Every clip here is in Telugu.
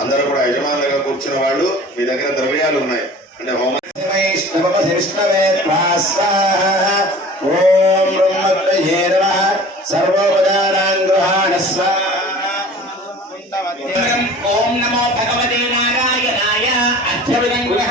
అందరూ కూడా యజమానులుగా కూర్చున్న వాళ్ళు మీ దగ్గర ద్రవ్యాలు ఉన్నాయి. అంటే హోమ ఓం నమో భగవతే నారాయణాయ. అర్థవిదం గృహ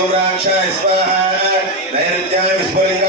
ॐ राक्षाय स्वाहा नैर्त्याय विस्फुलिङ्ग